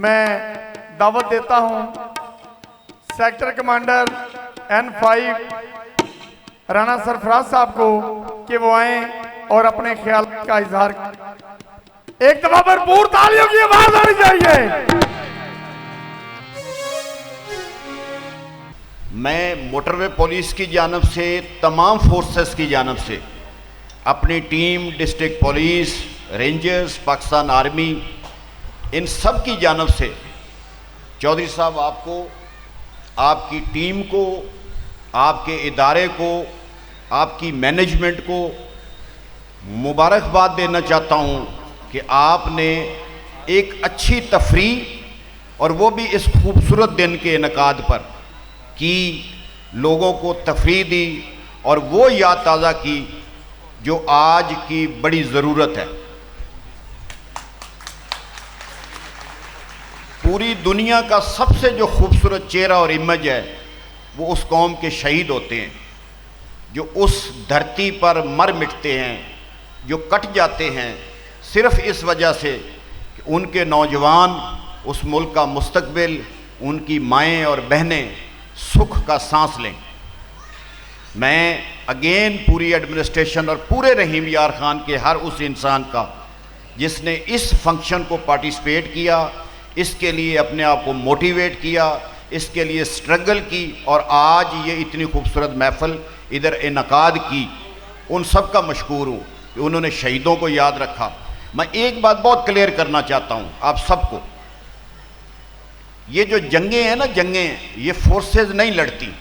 मैं दावत देता हूं sector commander N5 Rana Sarfaraz साहब को कि वो आए और अपने ख्याल का इजहार। एक दफा भरपूर तालियों की आवाज आनी चाहिए। मैं मोटरवे पुलिस की जानब से, तमाम फोर्सेस की जानब से, अपनी team, district police, rangers, Pakistan army, इन सब की जानब से चौधरी साहब आपको, आपकी टीम को, आपके इदारे को, आपकी मैनेजमेंट को मुबारकबाद देना चाहता हूँ कि आपने एक अच्छी तफरीह और वो भी इस खूबसूरत दिन के इनकाद पर की, लोगों को तफरीह दी और वो याद ताज़ा की जो आज की बड़ी ज़रूरत है। पूरी दुनिया का सबसे जो खूबसूरत चेहरा और इमेज है वो उस कौम के शहीद होते हैं जो उस धरती पर मर मिटते हैं, जो कट जाते हैं सिर्फ़ इस वजह से कि उनके नौजवान, उस मुल्क का मुस्तकबिल, उनकी माएँ और बहनें सुख का सांस लें। मैं अगेन पूरी एडमिनिस्ट्रेशन और पूरे रहीम यार ख़ान के हर उस इंसान का जिसने इस फंक्शन को पार्टिसिपेट किया, इसके लिए अपने आप को मोटिवेट किया, इसके लिए स्ट्रगल की और आज ये इतनी खूबसूरत महफ़िल इधर इनकाद की, उन सब का मशकूर हूँ कि उन्होंने शहीदों को याद रखा। मैं एक बात बहुत क्लियर करना चाहता हूँ आप सबको, ये जो जंगें हैं ना, जंगें, ये फोर्सेस नहीं लड़ती,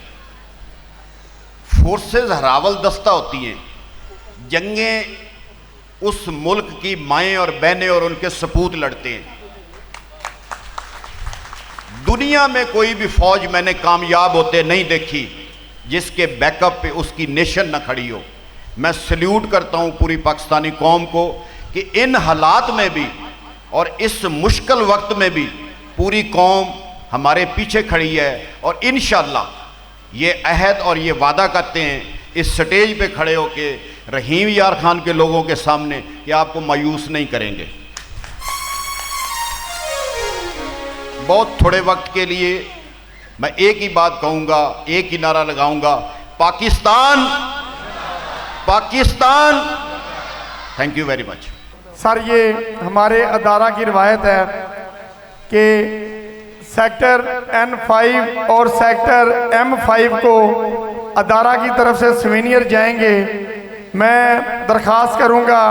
फोर्सेस हरावल दस्ता होती हैं। जंगें उस मुल्क की माएँ और बहनें और उनके सपूत लड़ते हैं। दुनिया में कोई भी फौज मैंने कामयाब होते नहीं देखी जिसके बैकअप पे उसकी नेशन न खड़ी हो। मैं सल्यूट करता हूँ पूरी पाकिस्तानी कौम को कि इन हालात में भी और इस मुश्किल वक्त में भी पूरी कौम हमारे पीछे खड़ी है और इंशाअल्लाह ये अहद और ये वादा करते हैं इस स्टेज पे खड़े होके रहीम यार ख़ान के लोगों के सामने कि आपको मायूस नहीं करेंगे। बहुत थोड़े वक्त के लिए मैं एक ही बात कहूँगा, एक ही नारा लगाऊंगा, Pakistan, Pakistan. Thank you very much. Sir, ये हमारे अदारा की रवायत है कि सेक्टर N5 और सेक्टर M5 को अदारा की तरफ से सुवेनियर जाएंगे। मैं दरख्वास्त करूंगा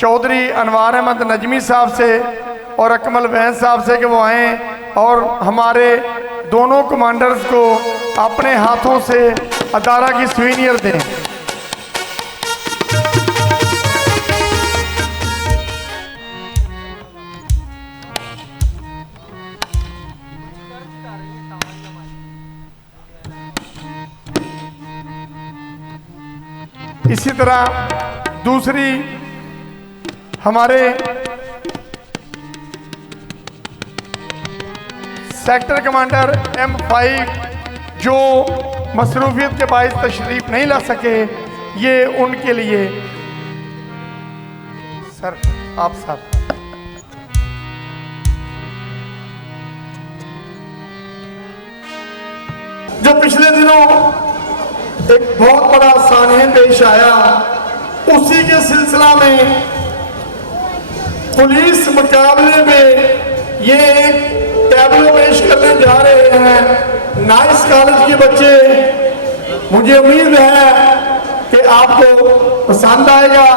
चौधरी अनवार अहमद नजमी साहब से और अकमल वैन साहब से कि वो आएँ और हमारे दोनों कमांडर्स को अपने हाथों से अदारा की सुवेनियर दें। इसी तरह दूसरी हमारे सेक्टर कमांडर M5 जो मसरूफियत के बायस तशरीफ नहीं ला सके, ये उनके लिए सर आप साहब। जो पिछले दिनों एक बहुत बड़ा सानहे पेश आया, उसी के सिलसिला में पुलिस मुकाबले में ये एक टैबलो पेश करने जा रहे हैं नाइस कॉलेज के बच्चे। मुझे उम्मीद है कि आपको पसंद आएगा।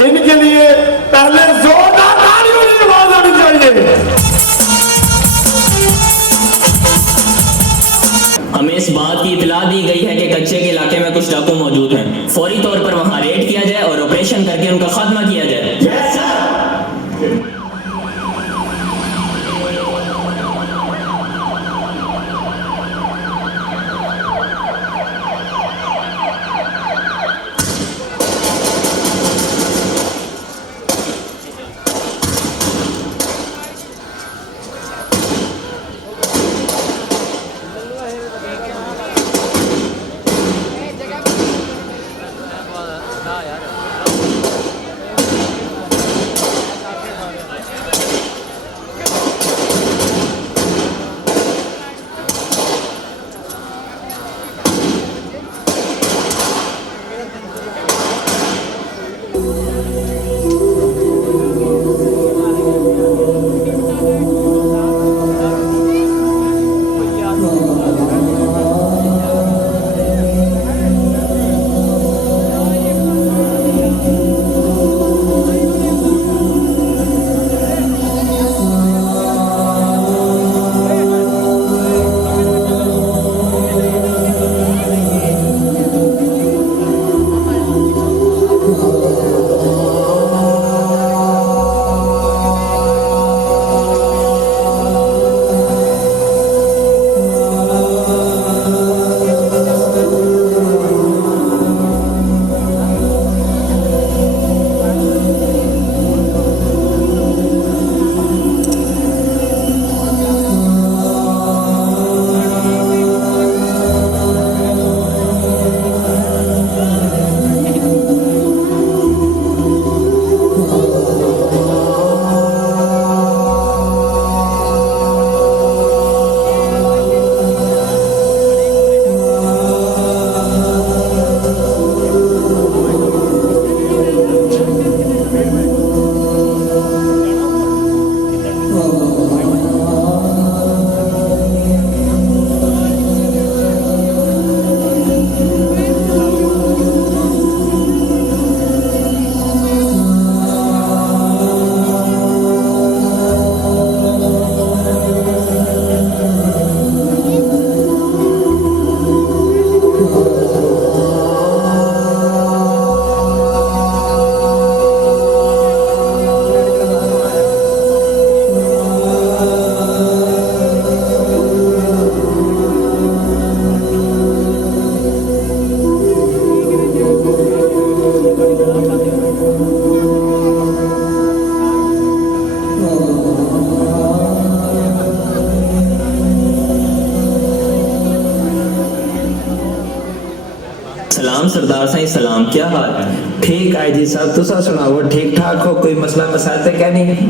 इनके लिए पहले जोरदार तालियों की आवाज आनी चाहिए। हमें इस बात की इतला दी गई है कि कच्चे के इलाके में कुछ डाकू मौजूद हैं। फौरी तौर पर वहां रेड किया जाए और ऑपरेशन करके उनका खात्मा किया जाए। yes, sir। सलाम, क्या हाल है? ठीक है जी साहब, तुसा सुनाओ ठीक ठाक हो? कोई मसला मसाइल तो क्या नहीं है?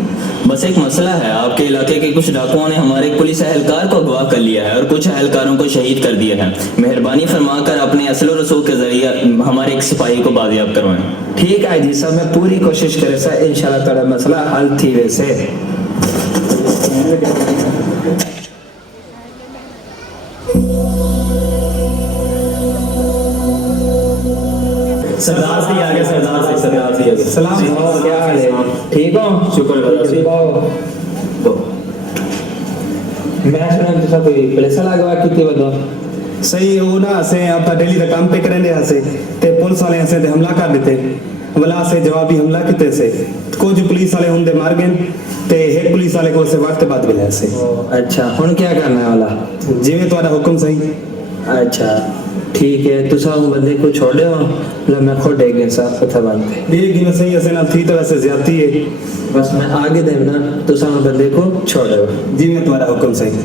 बस एक मसला है, आपके इलाके के कुछ डाकुओं ने हमारे एक पुलिस एहलकार को अगवा कर लिया है और कुछ एहलकारों को शहीद कर दिया है। मेहरबानी फरमाकर अपने असलो रसूख के जरिए हमारे एक सिपाही को बाजियाब करवाएं। ठीक है जी साहब, मैं पूरी कोशिश करे सा इंशाल्लाह ताला मसला हल थी वैसे। सरदार से आ गए, सरदार से आ गए। सलाम, क्या हाल है? ठीक हो? शुक्र मैं सुना तुसा कोई पुलिस लगवा की बदो सही वो ना असें आप डेली का काम पे करेंगे हसे ते पुलिस वाले हसे ते हमला कर देते वला से जवाबी हमला किते से कुछ पुलिस वाले हुंदे मार गए ते एक पुलिस वाले को से वक्त बाद मिले से। अच्छा, हुन क्या करना है वाला? जिवें तुम्हारा हुक्म सही। अच्छा ठीक है, तुसा उन बंदे को छोड़े हो ला मैं खुद एक दिन साफ पता बांधते देगी ना सही असें ना थी तरह से ज्यादती है। बस मैं आगे दे ना तुसा उन बंदे को छोड़े हो। जिवें तुम्हारा हुक्म सही।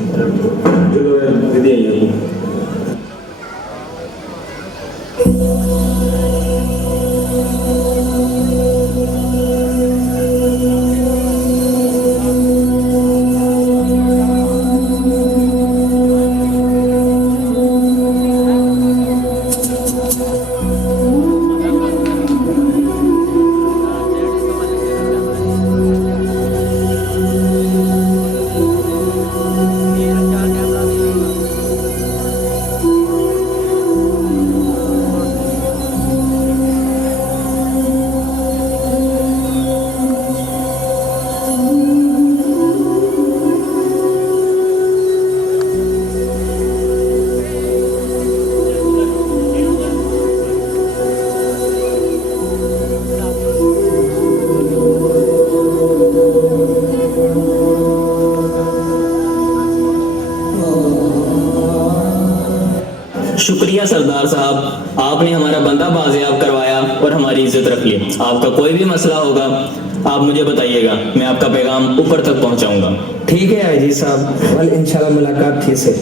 शुक्रिया सरदार साहब, आपने हमारा बंदा बाजियाब करवाया और हमारी इज्जत रख ली। आपका कोई भी मसला होगा आप मुझे बताइएगा, मैं आपका पैगाम ऊपर तक पहुंचाऊंगा। ठीक है जी साहब, कल इंशाल्लाह मुलाकात थी से।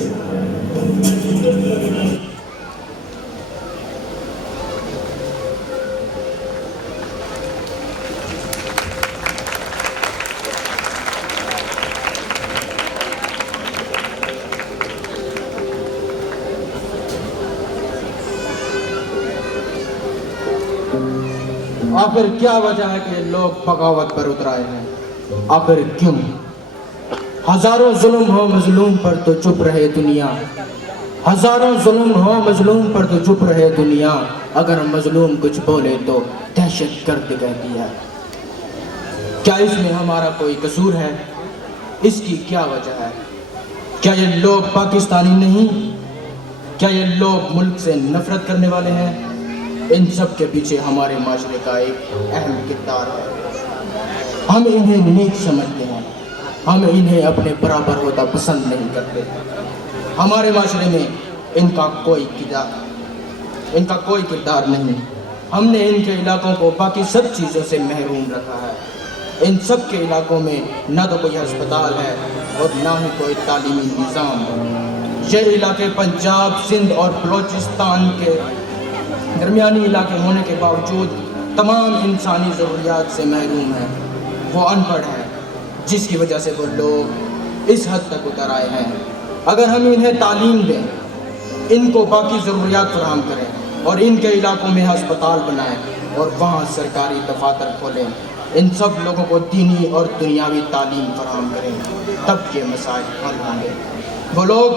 आखिर क्या वजह है कि लोग बगावत पर उतर आए हैं? आखिर क्यों? हजारों जुल्म हो मजलूम पर तो चुप रहे दुनिया, हजारों जुल्म हो मजलूम पर तो चुप रहे दुनिया, अगर मजलूम कुछ बोले तो दहशत गर्द कहती है। क्या इसमें हमारा कोई कसूर है? इसकी क्या वजह है? क्या ये लोग पाकिस्तानी नहीं? क्या ये लोग मुल्क से नफरत करने वाले हैं? इन सब के पीछे हमारे माशरे का एक अहम किरदार है। हम इन्हें नीच समझते हैं, हम इन्हें अपने बराबर होता पसंद नहीं करते। हमारे माशरे में इनका कोई किरदार नहीं। हमने इनके इलाकों को बाकी सब चीज़ों से महरूम रखा है। इन सब के इलाकों में न तो कोई अस्पताल है और ना ही कोई तालीमी निज़ाम। ये इलाके पंजाब, सिंध और बलोचिस्तान के दरमियानी इलाके होने के बावजूद तमाम इंसानी ज़रूरियात से महरूम हैं। वो अनपढ़ हैं, जिसकी वजह से वो लोग इस हद तक उतर आए हैं। अगर हम इन्हें तालीम दें, इनको बाकी ज़रूरियात फराहम करें और इनके इलाकों में अस्पताल बनाएं और वहाँ सरकारी दफातर खोलें, इन सब लोगों को दीनी और दुनियावी तालीम फराहम करें, तब ये मसाइल हल होंगे। वो लोग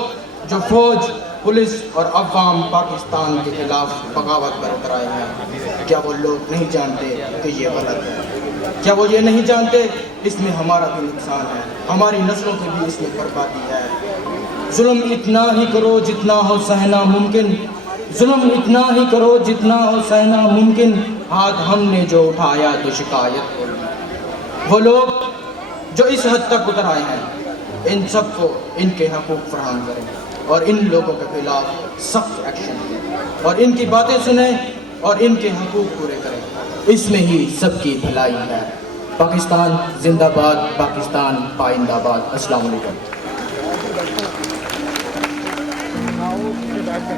जो फ़ौज, पुलिस और अवाम पाकिस्तान के खिलाफ बगावत पर उतर आए हैं, क्या वो लोग नहीं जानते कि ये गलत है? क्या वो ये नहीं जानते इसमें हमारा भी नुकसान है, हमारी नस्लों की भी इसमें बर्बादी है? जुल्म इतना ही करो जितना हो सहना मुमकिन, जुल्म इतना ही करो जितना हो सहना मुमकिन, हाथ हमने जो उठाया तो शिकायत होगी। वो लोग जो इस हद तक उतर आए हैं, इन सबको इनके हकूक़ फराहम करें और इन लोगों के खिलाफ सख्त एक्शन लें और इनकी बातें सुने और इनके हकूक़ पूरे करें। इसमें ही सबकी भलाई है। पाकिस्तान जिंदाबाद, पाकिस्तान पाइंदाबाद। अस्सलाम वालेकुम।